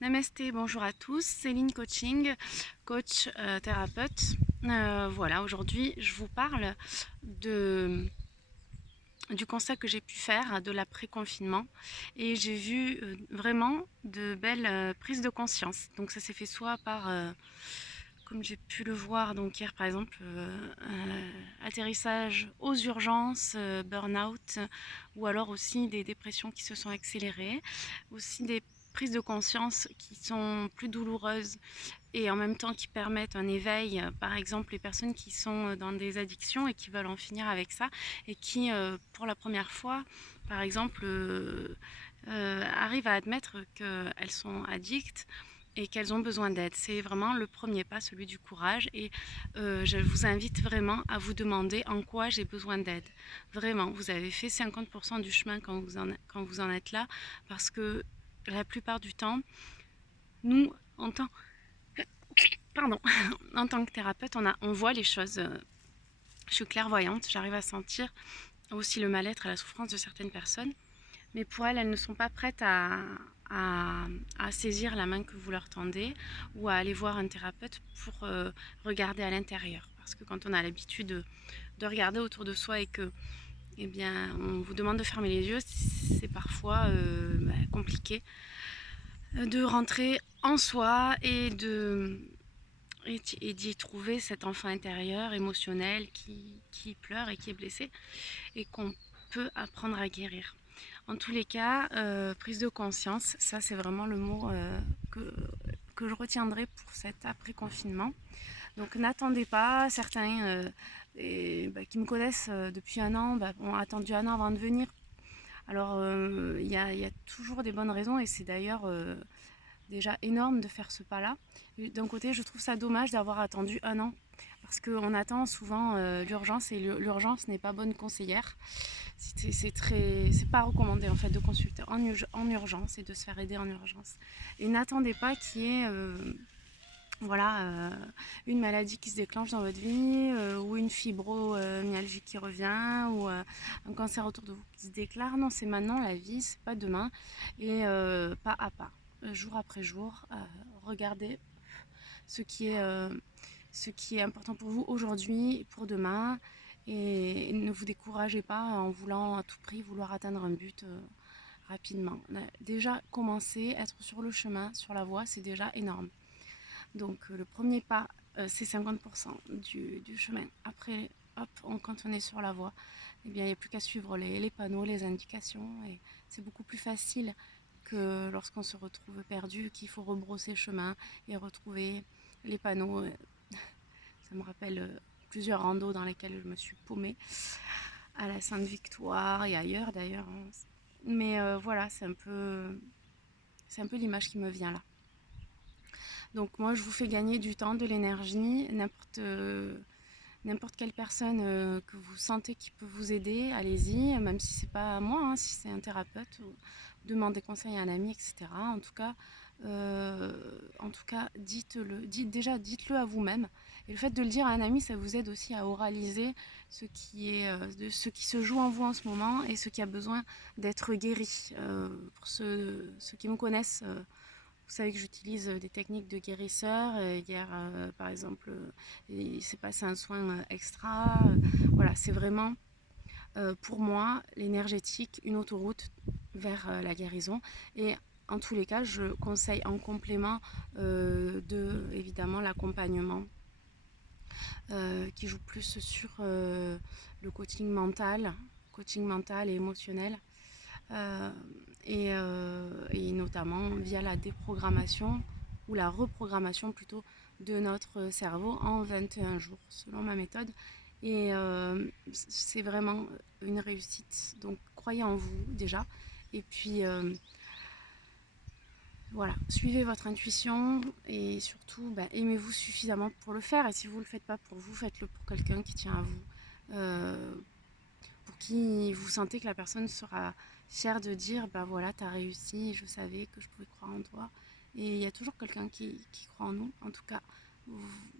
Namasté, bonjour à tous, Céline Coaching, coach thérapeute. Voilà, aujourd'hui je vous parle du constat que j'ai pu faire de l'après-confinement et j'ai vu vraiment de belles prises de conscience. Donc ça s'est fait soit par, comme j'ai pu le voir donc hier par exemple, atterrissage aux urgences, burn-out, ou alors aussi des dépressions qui se sont accélérées, aussi des prises de conscience qui sont plus douloureuses et en même temps qui permettent un éveil. Par exemple, les personnes qui sont dans des addictions et qui veulent en finir avec ça et qui, pour la première fois, par exemple, arrivent à admettre qu'elles sont addictes et qu'elles ont besoin d'aide. C'est vraiment le premier pas, celui du courage. Et je vous invite vraiment à vous demander en quoi j'ai besoin d'aide. Vraiment, vous avez fait 50% du chemin quand vous en êtes là, parce que la plupart du temps, nous, en tant pardon, en tant que thérapeute, on voit les choses. Je suis clairvoyante, j'arrive à sentir aussi le mal-être et la souffrance de certaines personnes. Mais pour elles, elles ne sont pas prêtes à, à saisir la main que vous leur tendez ou à aller voir un thérapeute pour regarder à l'intérieur. Parce que quand on a l'habitude de regarder autour de soi et que eh bien, on vous demande de fermer les yeux, c'est parfois compliqué de rentrer en soi et d'y trouver cet enfant intérieur émotionnel qui pleure et qui est blessé et qu'on peut apprendre à guérir. En tous les cas, prise de conscience, ça c'est vraiment le mot que je retiendrai pour cet après-confinement. Donc n'attendez pas, certains qui me connaissent depuis un an ont attendu un an avant de venir. Alors y a toujours des bonnes raisons et c'est d'ailleurs déjà énorme de faire ce pas-là. D'un côté, je trouve ça dommage d'avoir attendu un an parce qu'on attend souvent l'urgence et l'urgence n'est pas bonne conseillère. C'est pas recommandé en fait de consulter en urgence et de se faire aider en urgence. Et n'attendez pas qu'il y ait voilà, une maladie qui se déclenche dans votre vie, ou une fibromyalgie qui revient, ou un cancer autour de vous qui se déclare. Non, c'est maintenant la vie, c'est pas demain. Et pas à pas, jour après jour, regardez ce qui est, euh, ce qui est important pour vous aujourd'hui et pour demain. Et ne vous découragez pas en voulant à tout prix vouloir atteindre un but rapidement. Déjà, commencer, être sur le chemin, sur la voie, c'est déjà énorme. Donc le premier pas, c'est 50% du chemin. Après, hop, quand on est sur la voie, eh bien, il n'y a plus qu'à suivre les panneaux, les indications. Et c'est beaucoup plus facile que lorsqu'on se retrouve perdu, qu'il faut rebrosser chemin et retrouver les panneaux. Ça me rappelle plusieurs randos dans lesquels je me suis paumée, à la Sainte-Victoire et ailleurs d'ailleurs, hein. Mais voilà, c'est un peu l'image qui me vient là. Donc moi, je vous fais gagner du temps, de l'énergie, n'importe quelle personne que vous sentez qui peut vous aider, allez-y, même si c'est pas moi, hein, si c'est un thérapeute, ou demandez conseil à un ami, etc. En tout cas, dites-le à vous-même. Et le fait de le dire à un ami, ça vous aide aussi à oraliser ce qui se joue en vous en ce moment et ce qui a besoin d'être guéri. Pour ceux qui me connaissent, vous savez que j'utilise des techniques de guérisseur. Hier, par exemple, il s'est passé un soin extra. Voilà, c'est vraiment pour moi l'énergétique, une autoroute vers la guérison. Et en tous les cas, je conseille en complément de évidemment l'accompagnement qui joue plus sur le coaching mental et émotionnel. Euh, et notamment via la déprogrammation ou la reprogrammation plutôt de notre cerveau en 21 jours selon ma méthode. Et c'est vraiment une réussite. Donc croyez en vous déjà. Et puis voilà, suivez votre intuition et surtout aimez-vous suffisamment pour le faire. Et si vous ne le faites pas pour vous, faites-le pour quelqu'un qui tient à vous. Pour qui vous sentez que la personne sera fière de dire bah voilà, t'as réussi, je savais que je pouvais croire en toi. Et il y a toujours quelqu'un qui croit en nous. En tout cas,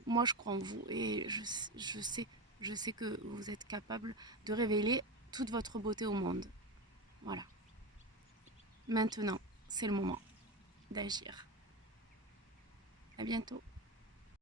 moi je crois en vous et je sais que vous êtes capable de révéler toute votre beauté au monde. Voilà. Maintenant, c'est le moment d'agir. À bientôt.